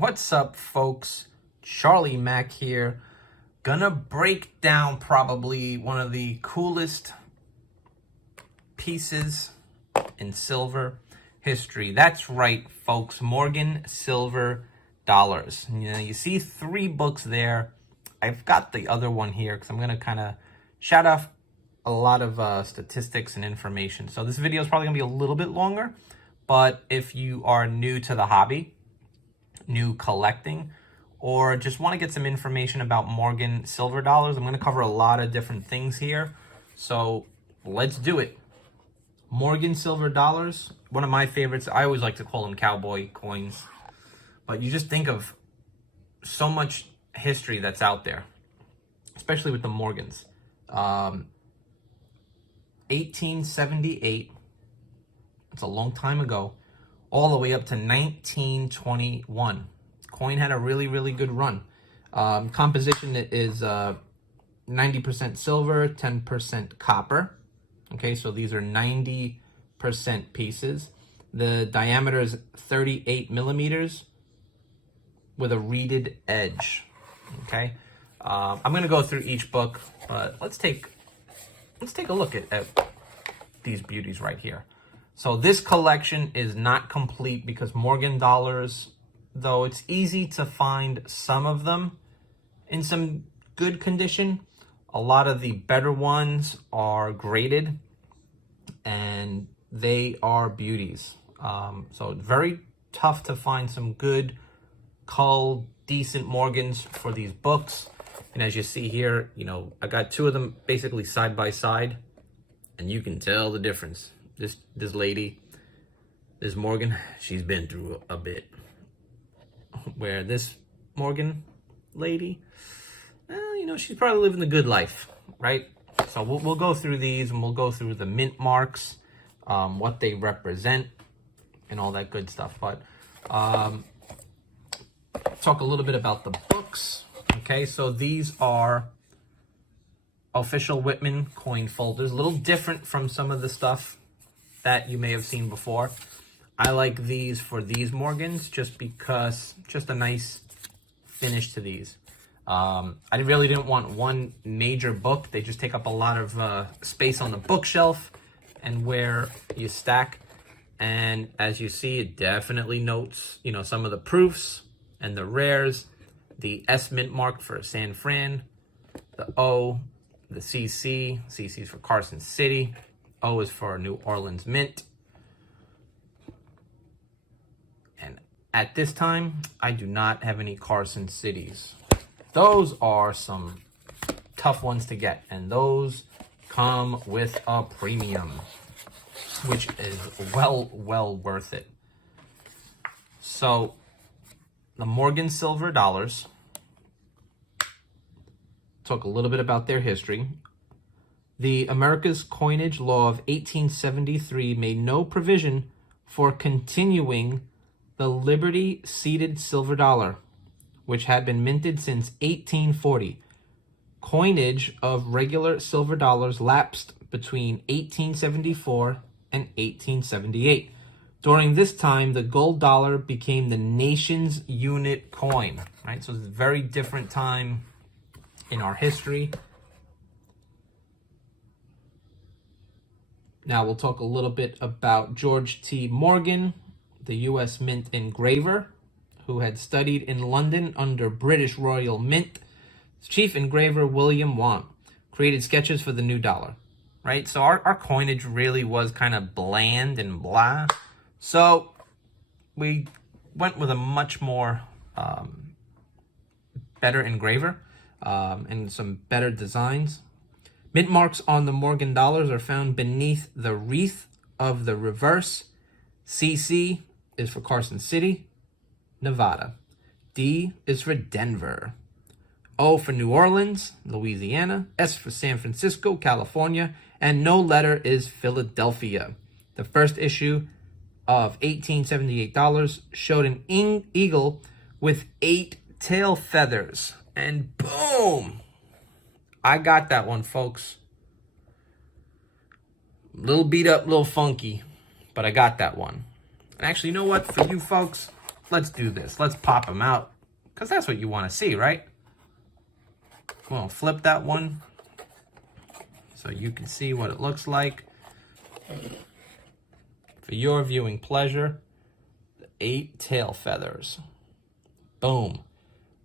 What's up, folks? Charlie Mac here. Gonna break down probably one of the coolest pieces in silver history. That's right, folks. Morgan silver dollars. You see 3 books there. I've got the other one here because I'm gonna kind of shout off a lot of statistics and information. So this video is probably gonna be a little bit longer, but if you are new to the hobby, new collecting, or just want to get some information about Morgan silver dollars, I'm going to cover a lot of different things here. So let's do it. Morgan silver dollars, one of my favorites. I always like to call them cowboy coins, but you just think of so much history that's out there, especially with the Morgans. 1878, it's a long time ago, all the way up to 1921. Coin had a really good run. Composition is 90% silver, 10% copper. Okay, so these are 90% pieces. The diameter is 38 millimeters with a reeded edge. Okay, I'm gonna go through each book, but let's take a look at these beauties right here. So this collection is not complete because Morgan dollars, though it's easy to find some of them in some good condition, a lot of the better ones are graded and they are beauties. So it's very tough to find some good, cull, decent Morgans for these books. And as you see here, I got 2 of them basically side by side, and you can tell the difference. This lady, this Morgan, she's been through a bit. Where this Morgan lady, well, she's probably living the good life, right? So we'll go through these, and we'll go through the mint marks, what they represent, and all that good stuff. But talk a little bit about the books. Okay, so these are official Whitman coin folders, a little different from some of the stuff that you may have seen before. I like these for these Morgans just because, just a nice finish to these. I really didn't want one major book. They just take up a lot of space on the bookshelf and where you stack. And as you see, it definitely notes, some of the proofs and the rares. The S mint mark for San Fran, the O, the CC. CC is for Carson City. O is for New Orleans Mint. And at this time, I do not have any Carson Cities. Those are some tough ones to get, and those come with a premium, which is well worth it. So the Morgan silver dollars, talk a little bit about their history. The America's Coinage Law of 1873 made no provision for continuing the Liberty seated silver dollar, which had been minted since 1840. Coinage of regular silver dollars lapsed between 1874 and 1878. During this time, the gold dollar became the nation's unit coin, right? So it's a very different time in our history. Now we'll talk a little bit about George T. Morgan, the U.S. Mint engraver, who had studied in London under British Royal Mint. Chief engraver William Want created sketches for the new dollar, right? So our coinage really was kind of bland and blah. So we went with a much more better engraver and some better designs. Mint marks on the Morgan dollars are found beneath the wreath of the reverse. CC is for Carson City, Nevada. D is for Denver. O for New Orleans, Louisiana. S for San Francisco, California. And no letter is Philadelphia. The first issue of 1878 dollars showed an eagle with 8 tail feathers. And boom! I got that one, folks. A little beat up, a little funky, but I got that one. And actually, you know what? For you folks, let's do this. Let's pop them out, because that's what you want to see, right? Well, flip that one so you can see what it looks like. For your viewing pleasure, the 8 tail feathers. Boom.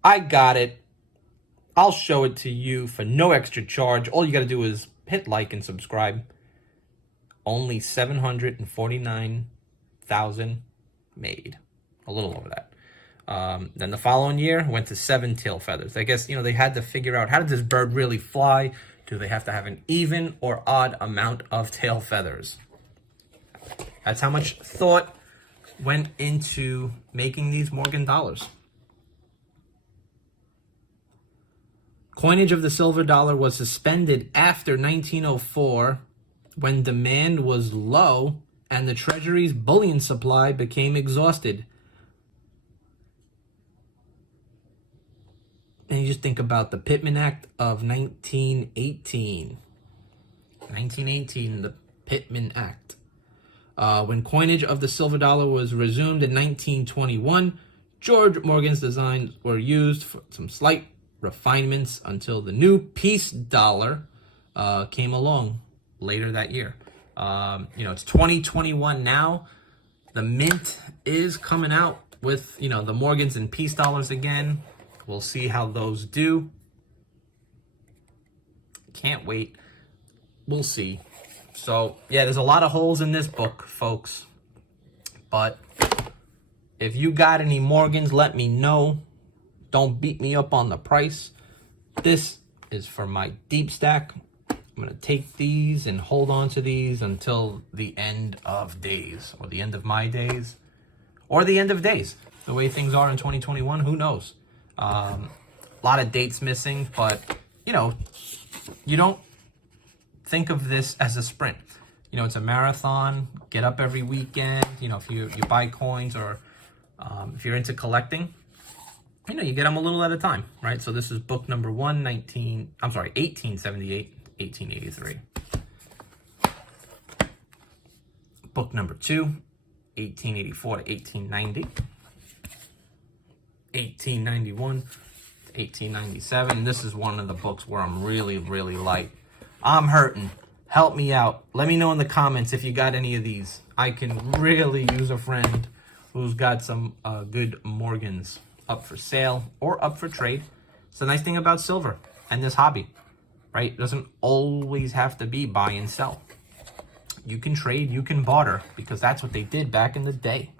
I got it. I'll show it to you for no extra charge. All you got to do is hit like and subscribe. Only 749,000 made. A little over that. Then the following year went to 7 tail feathers. I guess, they had to figure out, how did this bird really fly? Do they have to have an even or odd amount of tail feathers? That's how much thought went into making these Morgan dollars. Coinage of the silver dollar was suspended after 1904 when demand was low and the Treasury's bullion supply became exhausted. And you just think about the Pittman Act of 1918. 1918, the Pittman Act. When coinage of the silver dollar was resumed in 1921, George Morgan's designs were used for some slight refinements until the new peace dollar came along later that year. It's 2021 now. The mint is coming out with, the Morgans and peace dollars again. We'll see how those do. Can't wait. We'll see. So, yeah, there's a lot of holes in this book, folks. But if you got any Morgans, let me know. Don't beat me up on the price. This is for my deep stack. I'm going to take these and hold on to these until the end of days, or the end of my days, or the end of days. The way things are in 2021, who knows? A lot of dates missing, but, you don't think of this as a sprint. It's a marathon. Get up every weekend. If you buy coins, or if you're into collecting, you get them a little at a time, right? So this is book number 1878, 1883. Book number 2, 1884 to 1890. 1891 to 1897. This is one of the books where I'm really, really light. I'm hurting. Help me out. Let me know in the comments if you got any of these. I can really use a friend who's got some good Morgans up for sale or up for trade. It's the nice thing about silver and this hobby, right? It doesn't always have to be buy and sell. You can trade, you can barter, because that's what they did back in the day.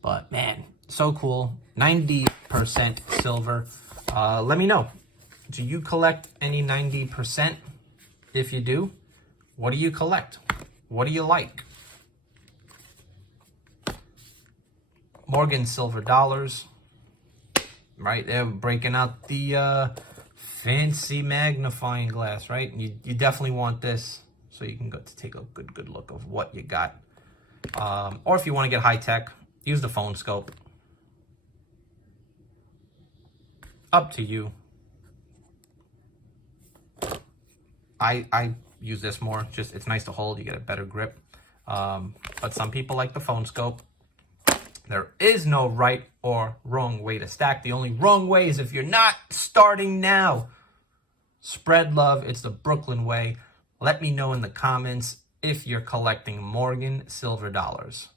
But man, so cool. 90% silver. Let me know. Do you collect any 90%? If you do, what do you collect? What do you like? Morgan silver dollars, right? They're breaking out the fancy magnifying glass, right? You definitely want this so you can go to take a good look of what you got. Or if you want to get high tech, use the phone scope. Up to you. I use this more. Just, it's nice to hold. You get a better grip. But some people like the phone scope. There is no right or wrong way to stack. The only wrong way is if you're not starting now. Spread love. It's the Brooklyn way. Let me know in the comments if you're collecting Morgan silver dollars.